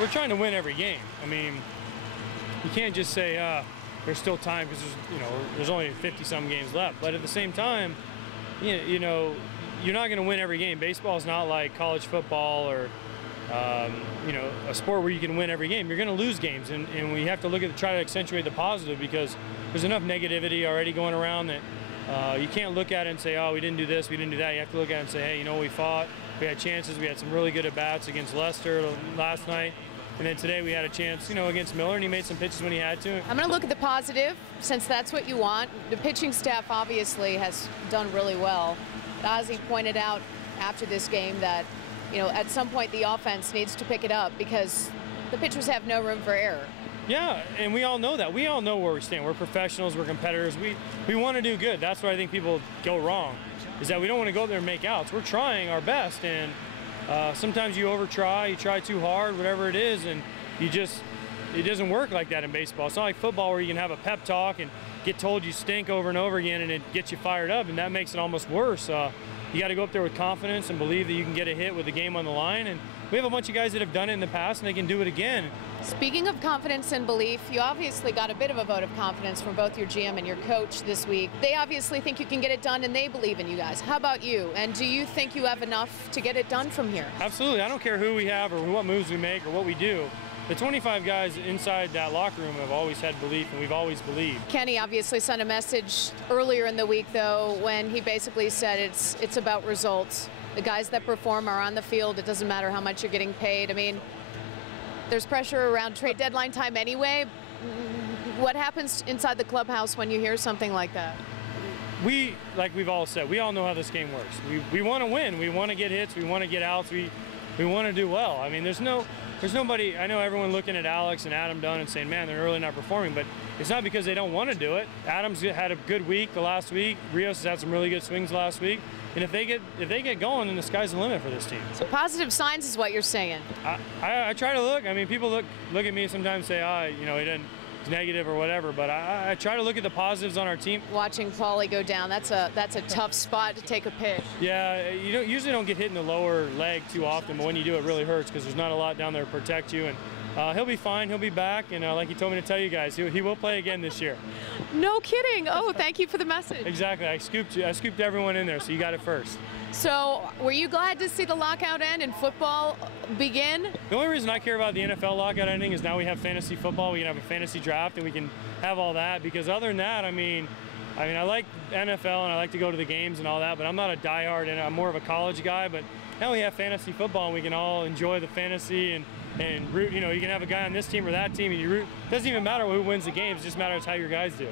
we're trying to win every game. I mean, you can't just say there's still time because there's only 50-some games left. But at the same time, you know, you're not going to win every game. Baseball is not like college football or you know, a sport where you can win every game. You're going to lose games, and we have to try to accentuate the positive, because there's enough negativity already going around that you can't look at it and say, oh, we didn't do this, we didn't do that. You have to look at it and say, hey, you know, we fought, we had chances, we had some really good at-bats against Lester last night, and then today we had a chance, you know, against Miller, and he made some pitches when he had to. I'm going to look at the positive, since that's what you want. The pitching staff obviously has done really well. Ozzie pointed out after this game that, you know, at some point the offense needs to pick it up because the pitchers have no room for error. Yeah, and we all know that. We all know where we stand. We're professionals, we're competitors. We want to do good. That's where I think people go wrong, is that we don't want to go there and make outs. We're trying our best, and sometimes you over-try, you try too hard, whatever it is, and it doesn't work like that in baseball. It's not like football where you can have a pep talk and get told you stink over and over again, and it gets you fired up, and that makes it almost worse. You got to go up there with confidence and believe that you can get a hit with the game on the line, and we have a bunch of guys that have done it in the past, and they can do it again. Speaking of confidence and belief, you obviously got a bit of a vote of confidence from both your GM and your coach this week. They obviously think you can get it done, and they believe in you guys. How about you? And do you think you have enough to get it done from here? Absolutely. I don't care who we have or what moves we make or what we do. The 25 guys inside that locker room have always had belief, and we've always believed. Kenny obviously sent a message earlier in the week, though, when he basically said it's about results. The guys that perform are on the field. It doesn't matter how much you're getting paid. I mean, there's pressure around trade deadline time anyway. What happens inside the clubhouse when you hear something like that? Like we've all said, we all know how this game works. We want to win. We want to get hits. We want to get outs. We want to do well. I mean, there's nobody. I know everyone looking at Alex and Adam Dunn and saying, man, they're really not performing, but it's not because they don't want to do it. Adam's had a good week the last week. Rios has had some really good swings last week. And if they get going, then the sky's the limit for this team. So positive signs is what you're saying. I try to look. I mean, people look at me sometimes and say, you know, it's negative or whatever, but I try to look at the positives on our team. Watching Paulie go down, that's a tough spot to take a pitch. Yeah, you usually don't get hit in the lower leg too often, but when you do, it really hurts because there's not a lot down there to protect you. And he'll be fine. He'll be back, and like he told me to tell you guys, he will play again this year. No kidding. Oh, thank you for the message. Exactly. I scooped everyone in there, so you got it first. So, were you glad to see the lockout end and football begin? The only reason I care about the NFL lockout ending is now we have fantasy football. We can have a fantasy draft, and we can have all that. Because other than that, I mean, I like NFL and I like to go to the games and all that, but I'm not a diehard, and I'm more of a college guy. But now we have fantasy football, and we can all enjoy the fantasy and root. You know, you can have a guy on this team or that team, and you root. It doesn't even matter who wins the games; it just matters how your guys do.